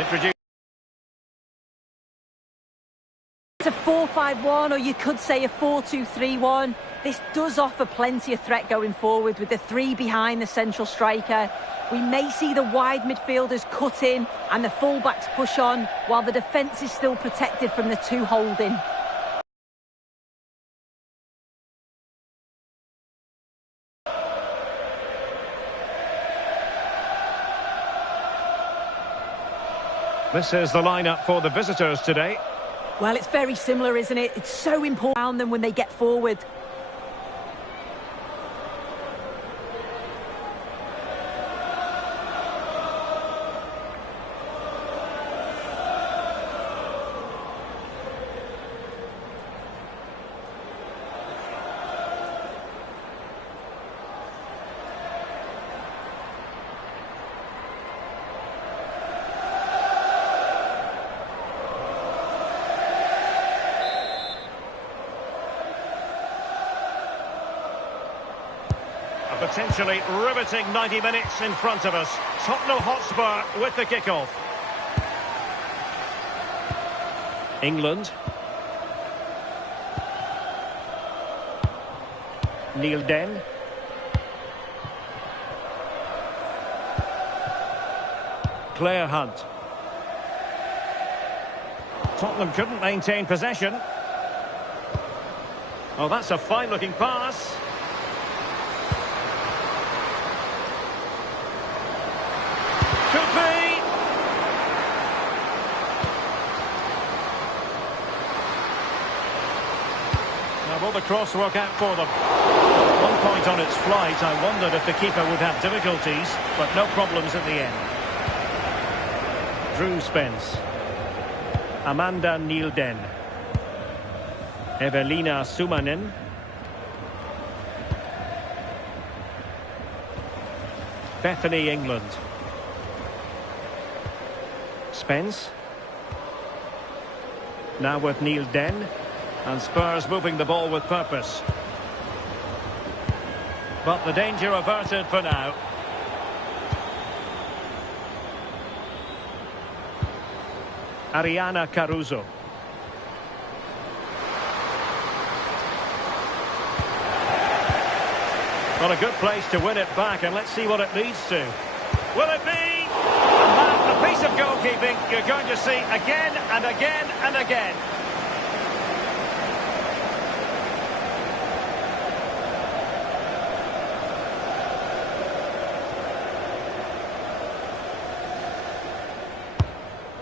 Introduce. It's a 4-5-1, or you could say a 4-2-3-1. This does offer plenty of threat going forward with the three behind the central striker. We may see the wide midfielders cut in and the fullbacks push on, while the defence is still protected from the two holding. This is the lineup for the visitors today. Well, it's very similar, isn't it? It's so important around them when they get forward. Potentially riveting 90 minutes in front of us. Tottenham Hotspur with the kickoff. England. Neil Den. Claire Hunt. Tottenham couldn't maintain possession. Oh, that's a fine-looking pass. Could be. Now, will the cross work out for them? One point on its flight, I wondered if the keeper would have difficulties, but no problems at the end. Drew Spence. Amanda Nielden. Evelina Sumanen. Bethany England. Spence. Now with Neil Den. And Spurs moving the ball with purpose. But the danger averted for now. Ariana Caruso. Well, a good place to win it back, and let's see what it leads to. Will it be? And that, a piece of goalkeeping you're going to see again and again and again.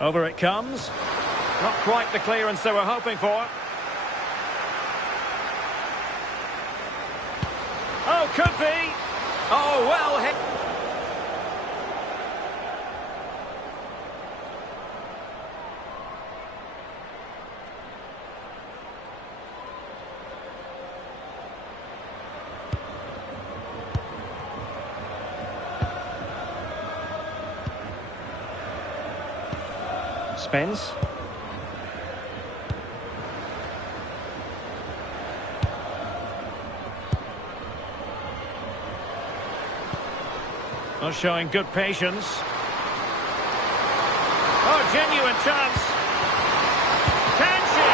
Over it comes. Not quite the clearance they were hoping for. Oh, could be. Oh, well hit. Spence. Not showing good patience. Oh, genuine chance. Can she?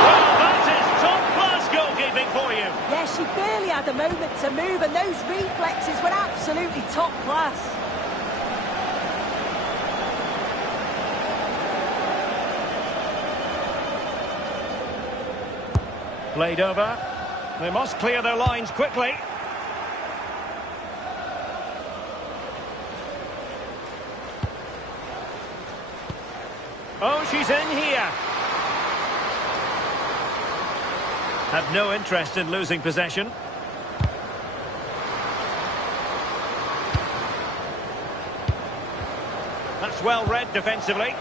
Well, that is top-class goalkeeping for you. Yeah, she barely had a moment to move, and those reflexes were absolutely top class. Played over. They must clear their lines quickly. Oh, she's in here. Have no interest in losing possession. That's well read defensively.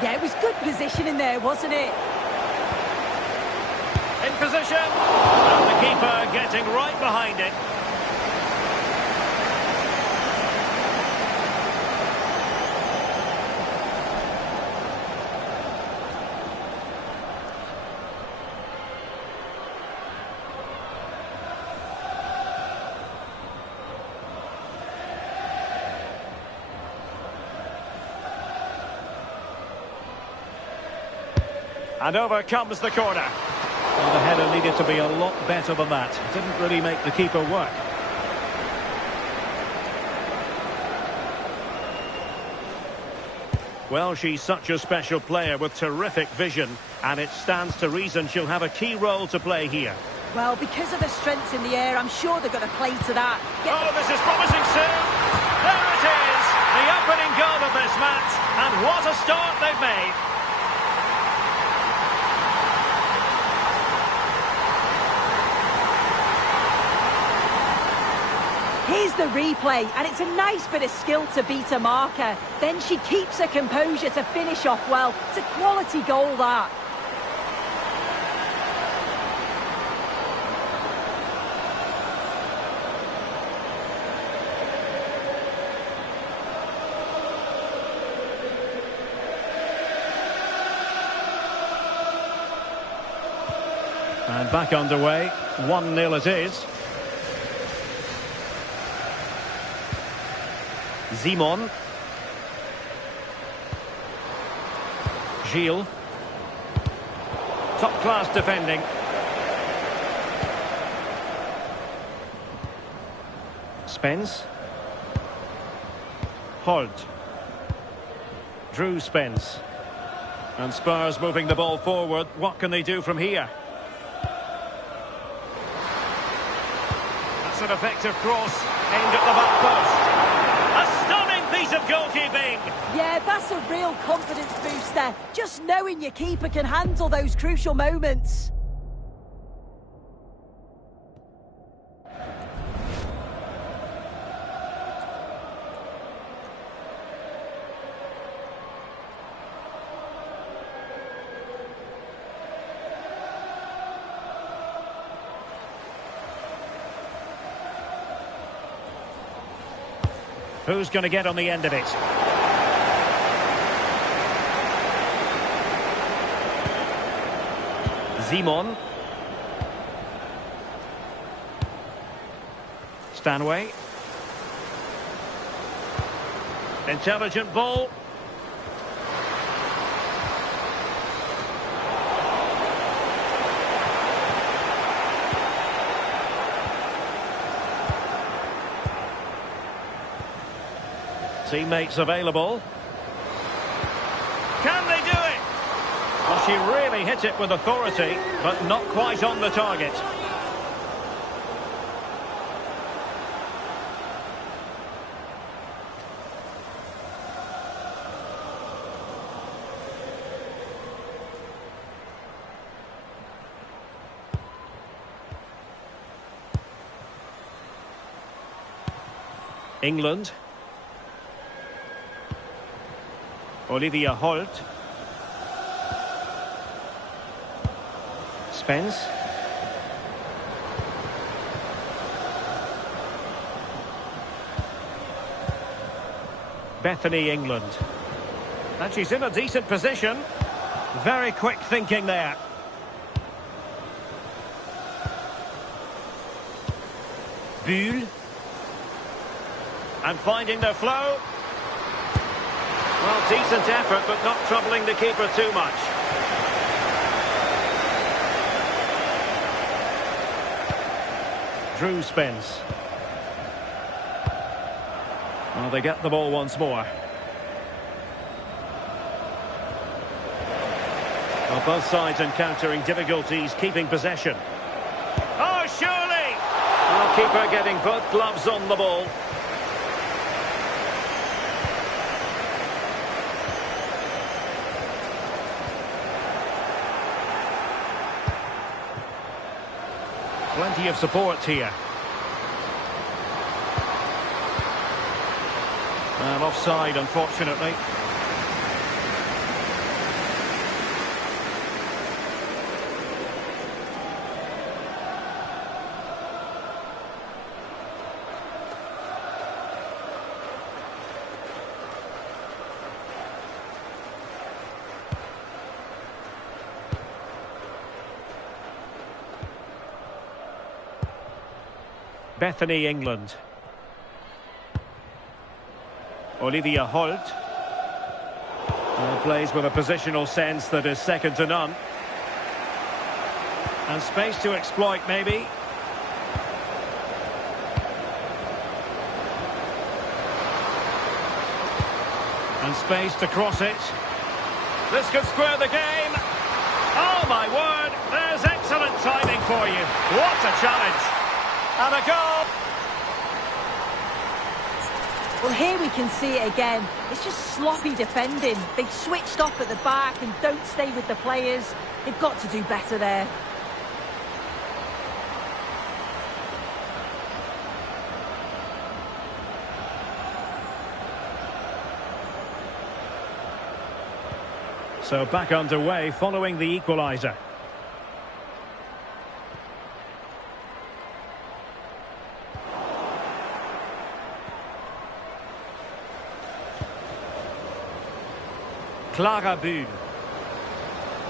Yeah, it was good positioning there, wasn't it? In position. And the keeper getting right behind it. And over comes the corner. Well, the header needed to be a lot better than that. Didn't really make the keeper work. Well, she's such a special player with terrific vision, and it stands to reason she'll have a key role to play here. Well, because of the strength in the air, I'm sure they're going to play to that. This is promising soon. There it is, the opening goal of this match, and what a start they've made. Here's the replay, and it's a nice bit of skill to beat a marker. Then she keeps her composure to finish off well. It's a quality goal, that. And back underway, 1-0 it is. Simon. Gilles. Top-class defending. Spence. Holt. Drew Spence. And Spurs moving the ball forward. What can they do from here? That's an effective cross aimed at the back post. A stunning piece of goalkeeping. Yeah, that's a real confidence booster. Just knowing your keeper can handle those crucial moments. Who's going to get on the end of it? Simon. Stanway. Intelligent ball. Teammates available. Can they do it? Well, she really hit it with authority, but not quite on the target. England. Olivia Holt. Spence. Bethany, England. And she's in a decent position. Very quick thinking there. Buhl. And finding their flow. Well, decent effort, but not troubling the keeper too much. Drew Spence. Well, they get the ball once more. Well, both sides encountering difficulties keeping possession. Oh, surely! Well, keeper getting both gloves on the ball. Plenty of support here. And offside, unfortunately. Bethany, England. Olivia Holt. Plays with a positional sense that is second to none. And space to exploit, maybe. And space to cross it. This could square the game. Oh, my word. There's excellent timing for you. What a challenge. And a goal. Well, here we can see it again. It's just sloppy defending. They've switched off at the back and don't stay with the players. They've got to do better there. So back underway following the equaliser. Clara Bull.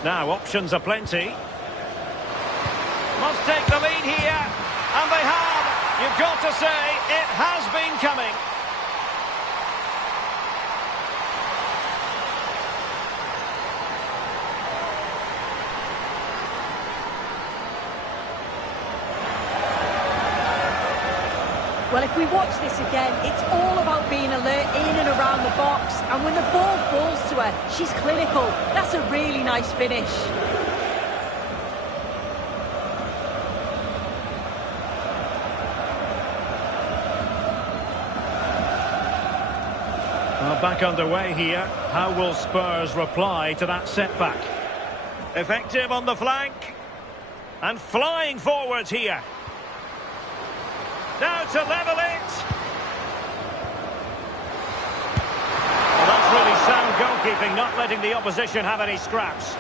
Now options are plenty. Must take the lead here. And they have. You've got to say it has been coming. Well, if we watch this again, it's all about being alert in and around the box. And when the ball falls to her, she's clinical. That's a really nice finish. Well, back underway here. How will Spurs reply to that setback? Effective on the flank. And flying forwards here. Now to level it. Well, that's really sound goalkeeping, not letting the opposition have any scraps.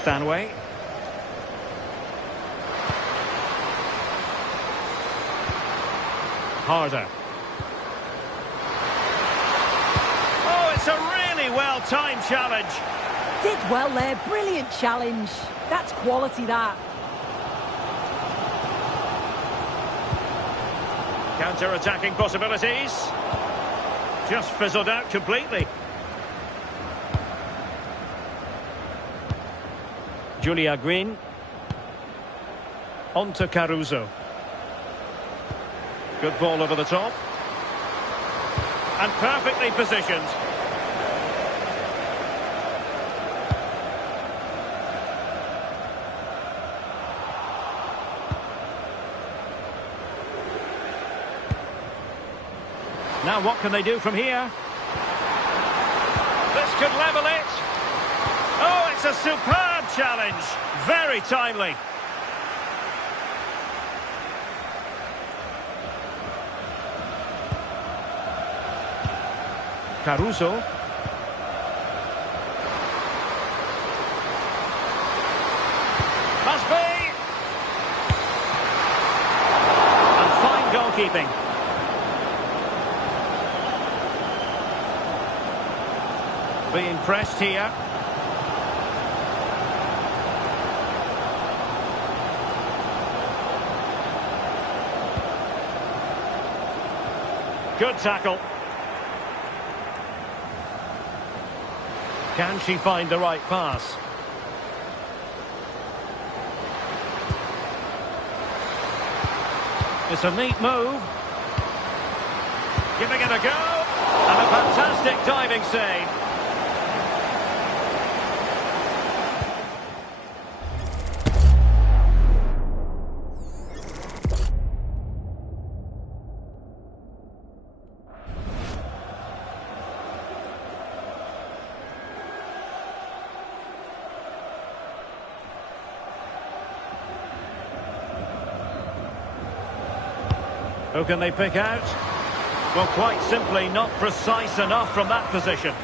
Stanway. Harder. Oh, it's a really well-timed challenge. Did well there, brilliant challenge. That's quality, that. Counter-attacking possibilities. Just fizzled out completely. Julia Green. On to Caruso. Good ball over the top. And perfectly positioned. Now what can they do from here? This could level it. Oh, it's a superb challenge. Very timely. Caruso. Must be. And fine goalkeeping. Being pressed here. Good tackle. Can she find the right pass? It's a neat move. Giving it a go. And a fantastic diving save. Who can they pick out? Well, quite simply, not precise enough from that position.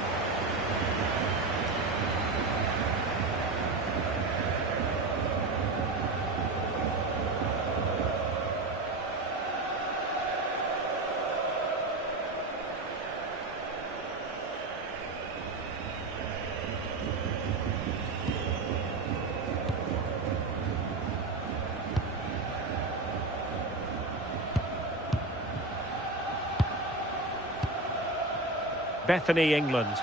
Bethany, England.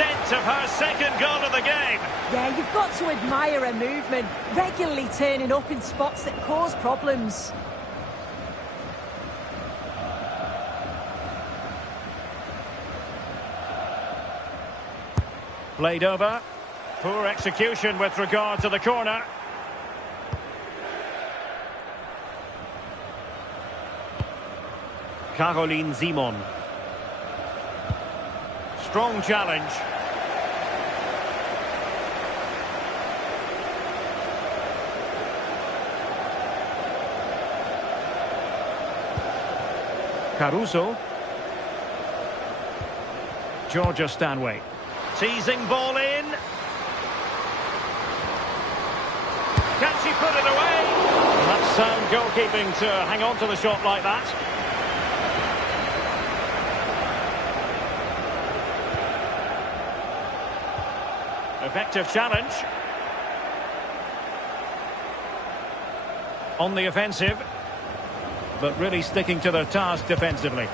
scent of her second goal of the game. Yeah, you've got to admire her movement, regularly turning up in spots that cause problems. Played over. Poor execution with regard to the corner. Caroline Simon. Strong challenge. Caruso. Georgia Stanway. Teasing ball in. Can she put it away? That's sound goalkeeping to hang on to the shot like that. Effective challenge. On the offensive, but really sticking to their task defensively.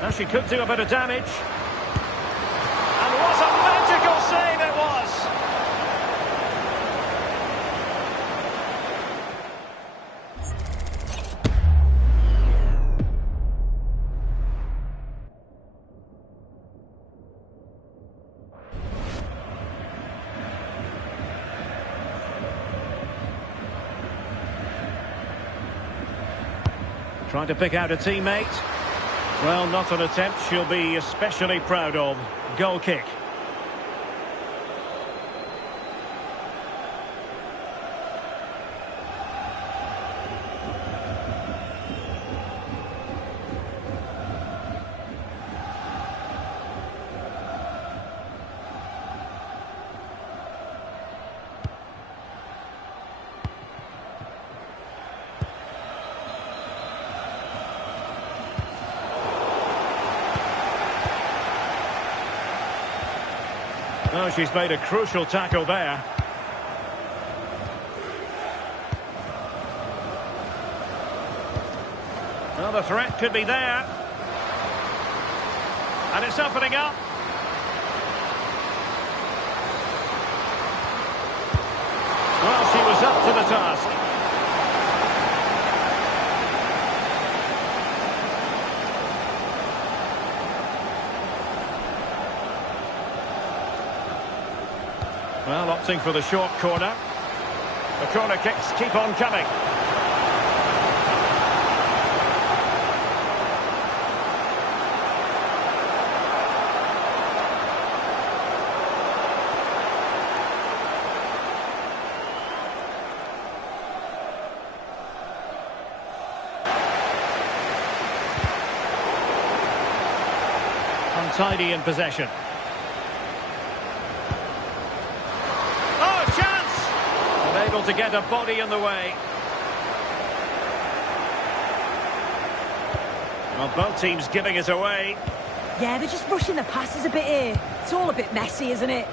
Now she could do a bit of damage. And what a magical save it was! Trying to pick out a teammate. Well, not an attempt she'll be especially proud of. Goal kick. Oh, she's made a crucial tackle there. Well, the threat could be there. And it's opening up. Well, she was up to the task. Well, opting for the short corner. The corner kicks keep on coming. Untidy in possession. Able to get a body in the way. Well, both teams giving it away. Yeah, they're just rushing the passes a bit here. It's all a bit messy, isn't it?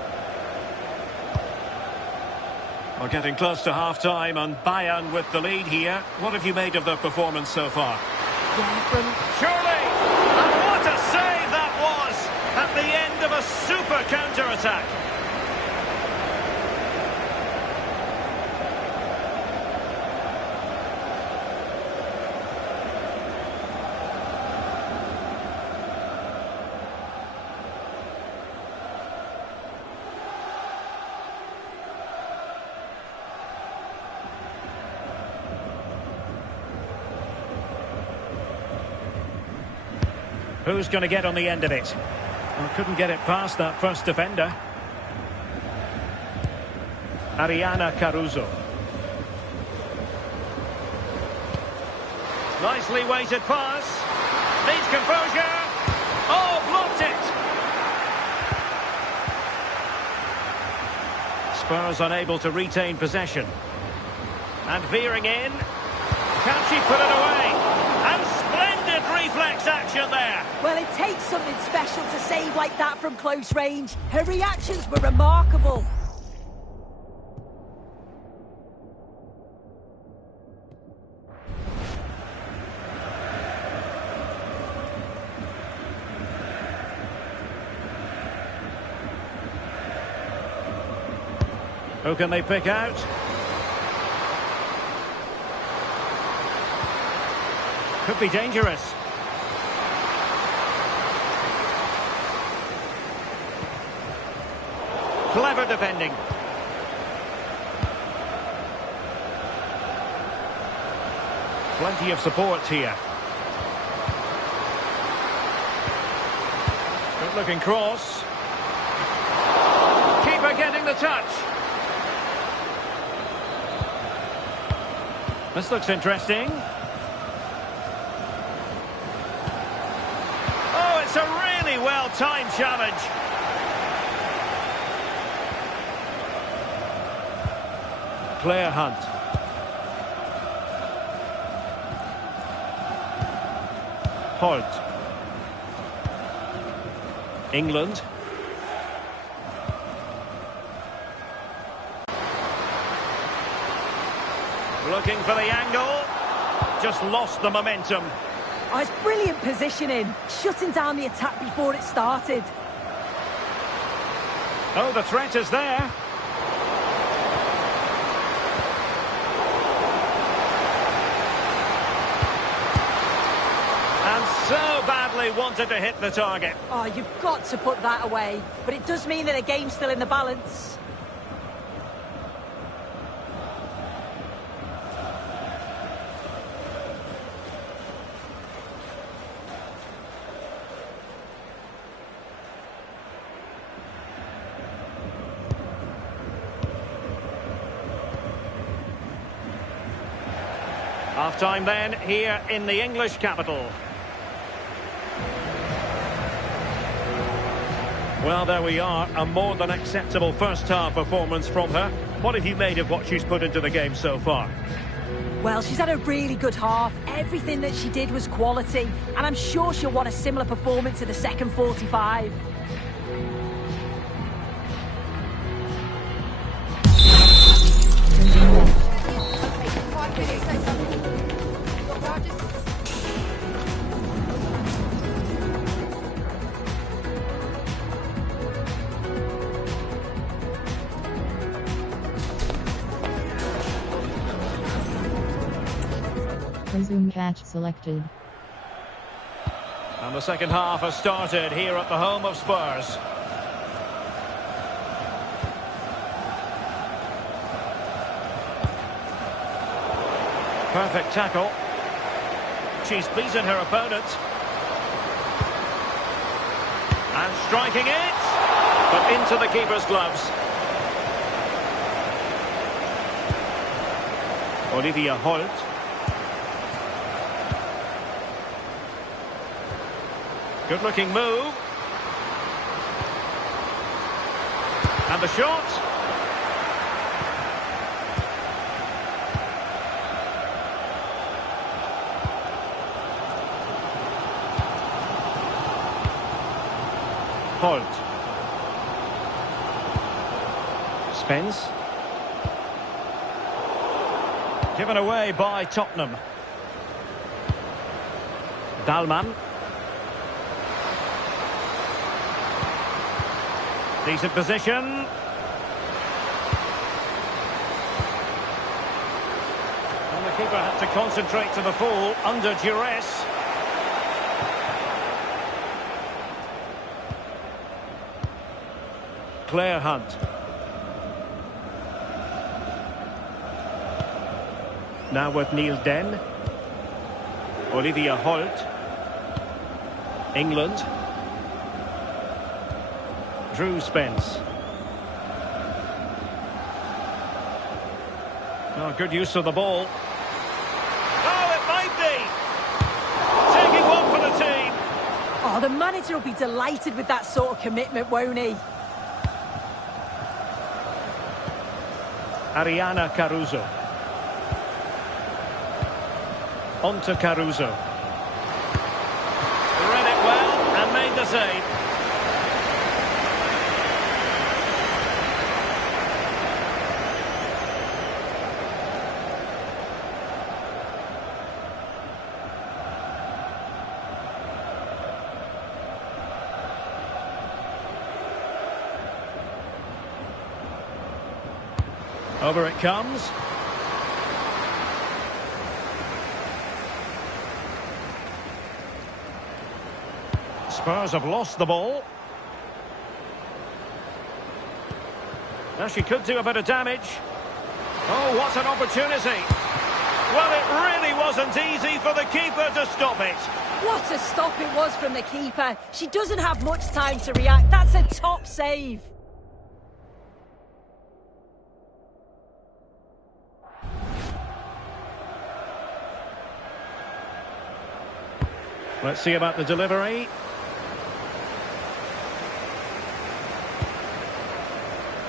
We're getting close to half-time and Bayern with the lead here. What have you made of the performance so far? Yeah, Surely! And what a save that was at the end of a super counter-attack. Who's going to get on the end of it? Well, couldn't get it past that first defender. Ariana Caruso. Nicely weighted pass. Needs composure. Oh, blocked it. Spurs unable to retain possession. And veering in. Can she put it away? And splendid reflex action there. Well, it takes something special to save like that from close range. Her reactions were remarkable. Who can they pick out? Could be dangerous. Clever defending. Plenty of support here. Good looking cross. Keeper getting the touch. This looks interesting. Oh, it's a really well-timed challenge. Claire Hunt. Holt. England. Looking for the angle. Just lost the momentum. Oh, it's brilliant positioning. Shutting down the attack before it started. Oh, the threat is there. And so badly wanted to hit the target. Oh, you've got to put that away. But it does mean that the game's still in the balance. Half-time then, here in the English capital. Well, there we are, a more than acceptable first-half performance from her. What have you made of what she's put into the game so far? Well, she's had a really good half. Everything that she did was quality. And I'm sure she'll want a similar performance in the second 45. Resume catch selected. And the second half has started here at the home of Spurs. Perfect tackle. She's beaten her opponent. And striking it, but into the keeper's gloves. Olivia Holt. Good looking move. And the shot. Holt. Spence. Given away by Tottenham. Dalman. Decent position. And the keeper had to concentrate to the full under duress. Claire Hunt. Now with Neil Den. Olivia Holt. England. Drew Spence. Oh, good use of the ball. Oh, it might be! Taking one for the team. Oh, the manager will be delighted with that sort of commitment, won't he? Ariana Caruso. On to Caruso. Read it well and made the save. Over it comes. Spurs have lost the ball. Now she could do a bit of damage. Oh, what an opportunity. Well, it really wasn't easy for the keeper to stop it. What a stop it was from the keeper. She doesn't have much time to react. That's a top save. Let's see about the delivery.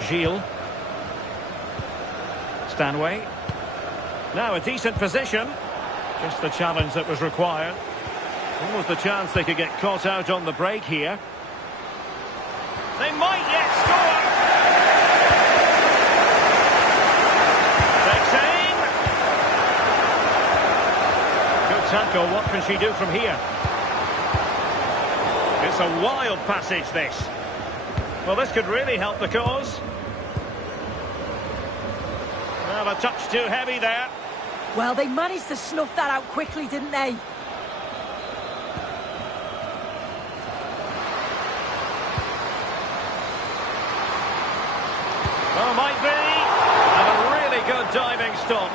Gilles. Stanway. Now a decent position. Just the challenge that was required. Almost the chance they could get caught out on the break here. They might yet score. Takes aim. Good tackle. What can she do from here? It's a wild passage, this. Well, this could really help the cause. Well, a touch too heavy there. Well, they managed to snuff that out quickly, didn't they? Oh, might be. And a really good diving stop.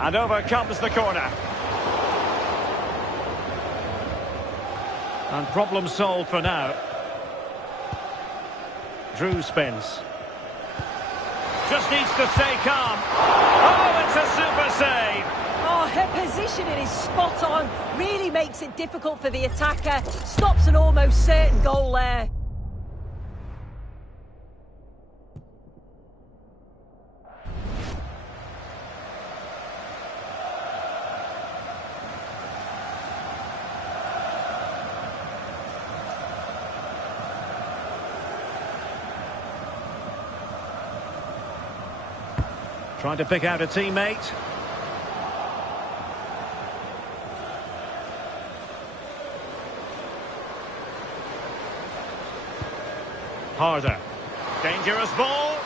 And over comes the corner. And problem solved for now. Drew spins. Just needs to stay calm. Oh, it's a super save. Oh, her positioning is spot on. Really makes it difficult for the attacker. Stops an almost certain goal there. Trying to pick out a teammate. Harder. Dangerous ball.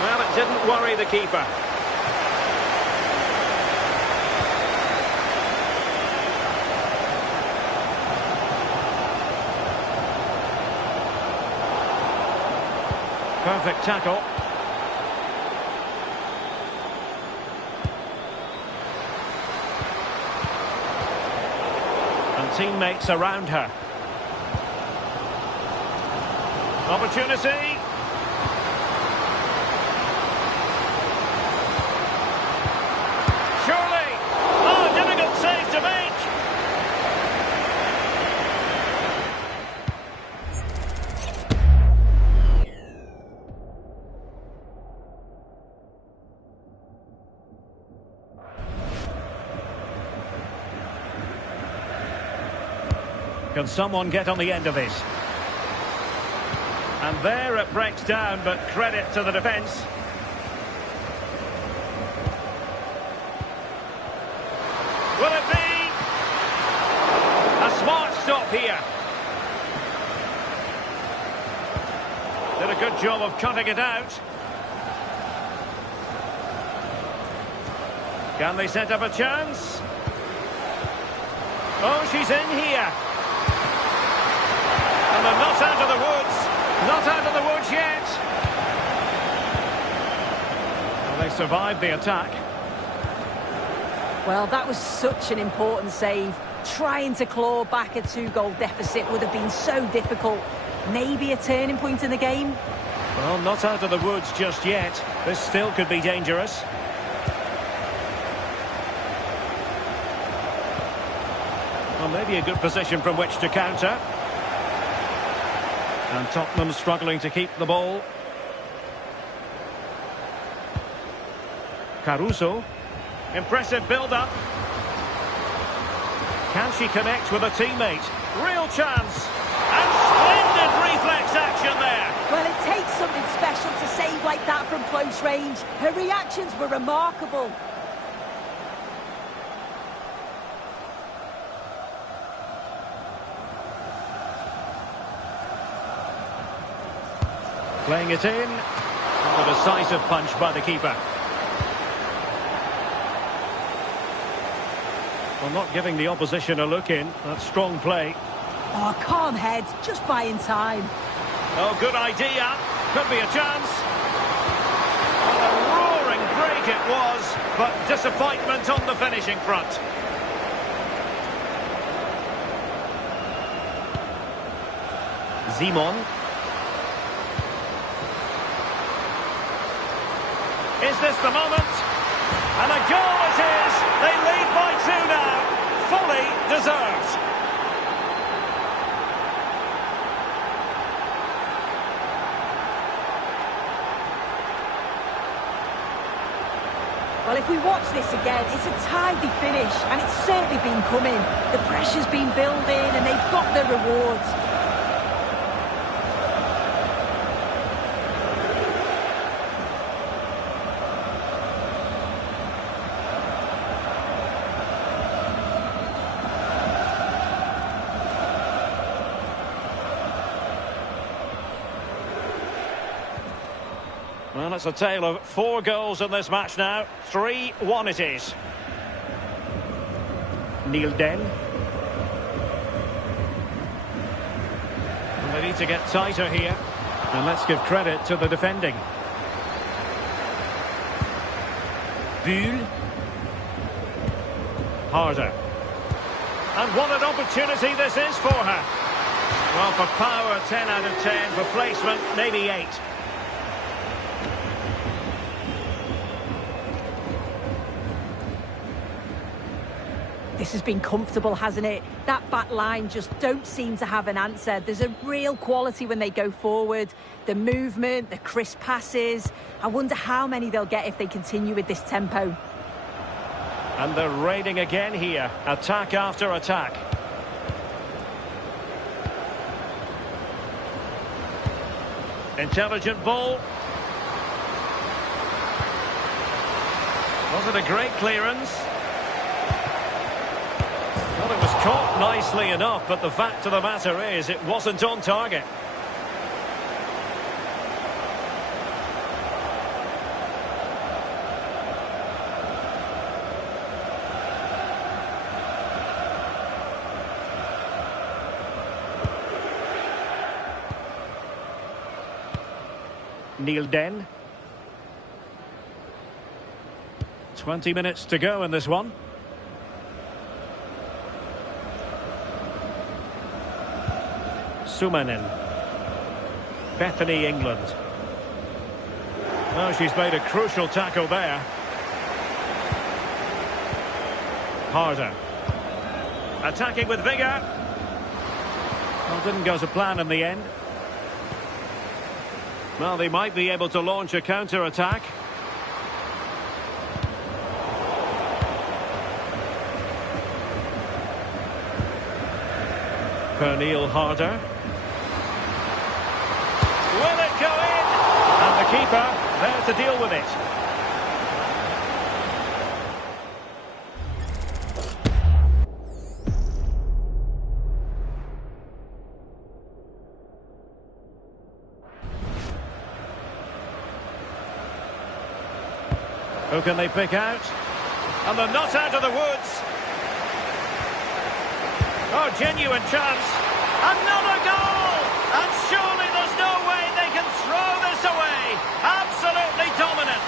Well, it didn't worry the keeper. Perfect tackle. Teammates around her. Opportunity. Surely. Oh, difficult save to make. Can someone get on the end of this? And there it breaks down, but credit to the defence. Will it be? A smart stop here. Did a good job of cutting it out. Can they set up a chance? Oh, she's in here. And they're not out of the woods. Not out of the woods yet. Well, they survived the attack. Well, that was such an important save. Trying to claw back a 2-goal deficit would have been so difficult. Maybe a turning point in the game. Well, not out of the woods just yet. This still could be dangerous. Well, maybe a good position from which to counter. And Tottenham struggling to keep the ball. Caruso. Impressive build-up. Can she connect with a teammate? Real chance. And splendid reflex action there. Well, it takes something special to save like that from close range. Her reactions were remarkable. Playing it in. A decisive punch by the keeper. Well, not giving the opposition a look in. That's strong play. Oh, calm head, just buying time. Oh, good idea. Could be a chance. Well, a roaring break it was, but disappointment on the finishing front. Simon. Is this the moment? And a goal it is! They lead by 2 now. Fully deserved. Well, if we watch this again, it's a tidy finish, and it's certainly been coming. The pressure's been building, and they've got their rewards. Well, it's a tale of 4 goals in this match now. 3-1 it is. Neil Den. Well, they need to get tighter here. And let's give credit to the defending. Buhl. Harder. And what an opportunity this is for her. Well, for power, 10 out of 10. For placement, maybe 8. This has been comfortable, hasn't it? That back line just don't seem to have an answer. There's a real quality when they go forward. The movement, the crisp passes. I wonder how many they'll get if they continue with this tempo. And they're raiding again here. Attack after attack. Intelligent ball. Was it a great clearance? Well, it was caught nicely enough, but the fact of the matter is it wasn't on target. Neil Den. 20 minutes to go in this one. Sumanen. Bethany, England. Oh, she's made a crucial tackle there. Harder. Attacking with vigour. Well, didn't go to plan in the end. Well, they might be able to launch a counter-attack. Pernille Harder. Will it go in? And the keeper there to deal with it. Who can they pick out? And they're not out of the woods. Oh, genuine chance. Another goal! And surely there's no way they can throw this away. Absolutely dominant.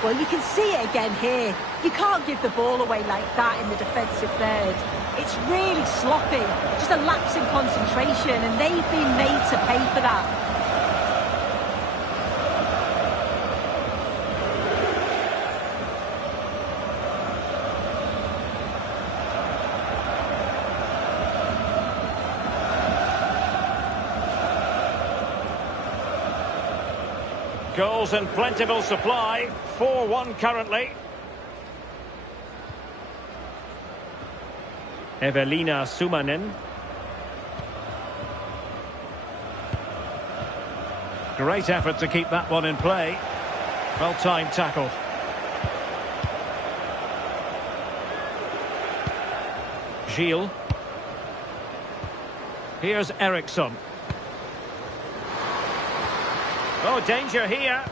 Well, you can see it again here. You can't give the ball away like that in the defensive third. It's really sloppy. Just a lapse in concentration, and they've been made to pay for that. Goals in plentiful supply. 4-1 currently. Evelina Sumanen. Great effort to keep that one in play. Well-timed tackle. Gilles. Here's Eriksson. Oh, danger here.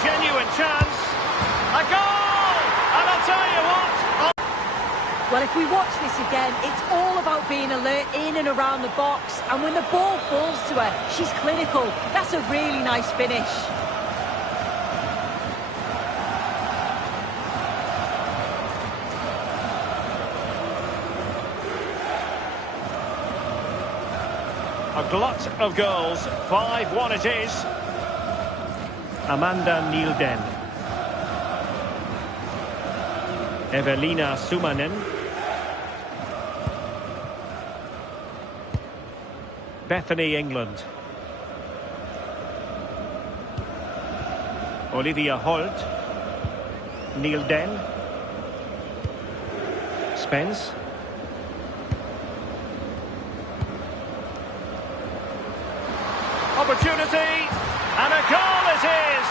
Genuine chance. A goal! And I'll tell you what. Well, if we watch this again, it's all about being alert in and around the box. And when the ball falls to her, she's clinical. That's a really nice finish. A glut of goals. 5-1 it is. Amanda Nielden. Evelina Sumanen. Bethany England. Olivia Holt. Nielden. Spence. Opportunity, and a goal it is!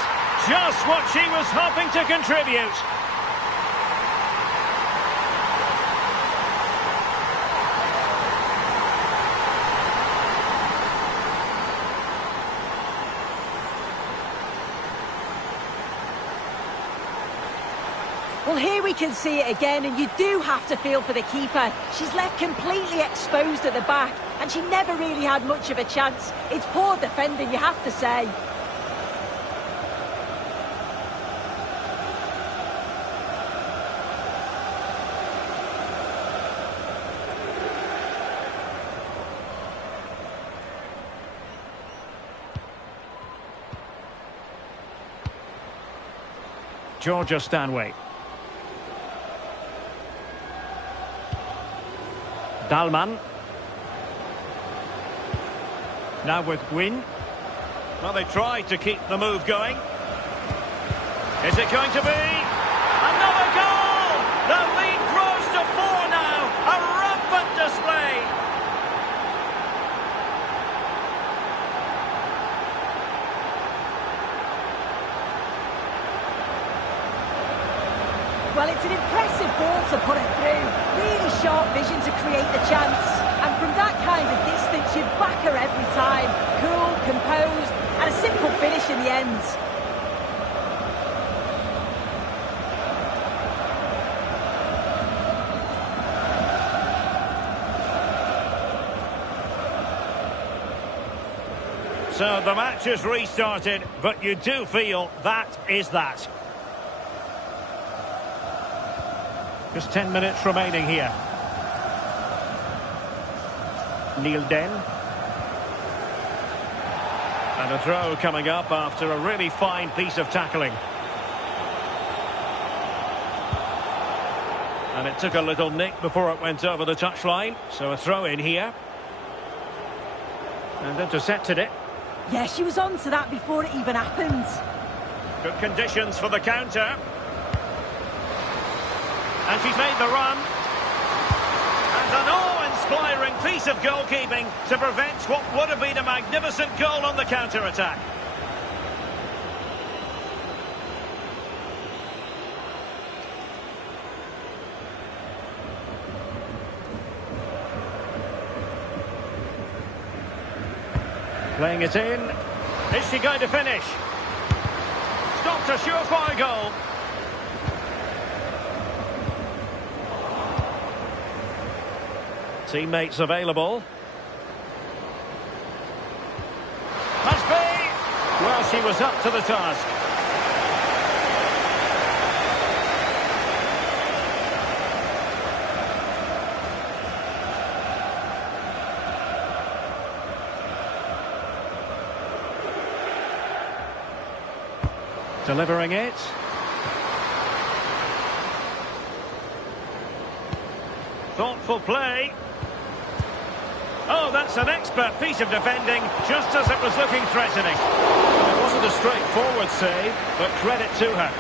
Just what she was hoping to contribute. Well, here we can see it again, and you do have to feel for the keeper. She's left completely exposed at the back, and she never really had much of a chance. It's poor defending, you have to say. Georgia Stanway. Dalman. Now with Gwyn. Well, they tried to keep the move going. Is it going to be? Another goal! The lead grows to 4 now. A rampant display. Well, it's an impressive ball to put it through. Really sharp vision to create the chance. And from that kind of distance, you'd back her every time. Cool, composed, and a simple finish in the end. So the match has restarted, but you do feel that is that. Just 10 minutes remaining here. Nielden. And a throw coming up after a really fine piece of tackling. And it took a little nick before it went over the touchline. So a throw in here. And intercepted it. Yeah, she was on to that before it even happened. Good conditions for the counter. And she's made the run. And an awe-inspiring piece of goalkeeping to prevent what would have been a magnificent goal on the counter-attack. Playing it in. Is she going to finish? Stopped a surefire goal. Teammates available. Must be! Well, she was up to the task. Delivering it. Thoughtful play. Oh, that's an expert piece of defending, just as it was looking threatening. It wasn't a straightforward save, but credit to her.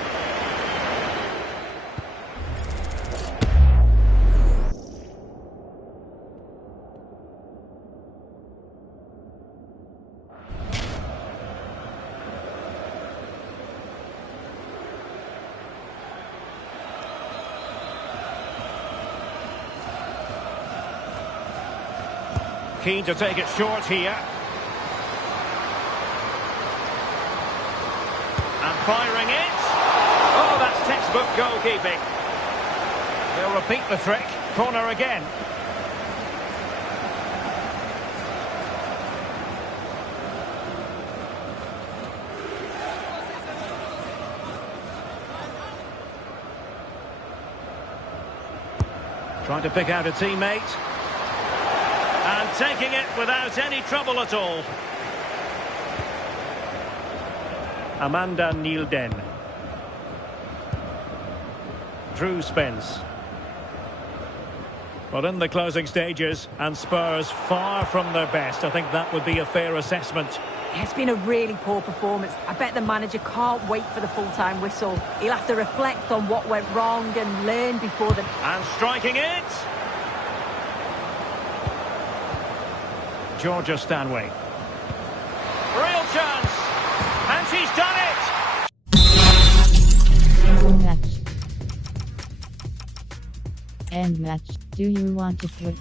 Keen to take it short here. And firing it. Oh, that's textbook goalkeeping. They'll repeat the trick. Corner again. Trying to pick out a teammate. And taking it without any trouble at all. Amanda Nielden. Drew Spence. Well, in the closing stages, and Spurs far from their best. I think that would be a fair assessment. It's been a really poor performance. I bet the manager can't wait for the full-time whistle. He'll have to reflect on what went wrong and learn before the... And striking it. Georgia Stanway. Real chance. And she's done it. Match. End match. Do you want to quit?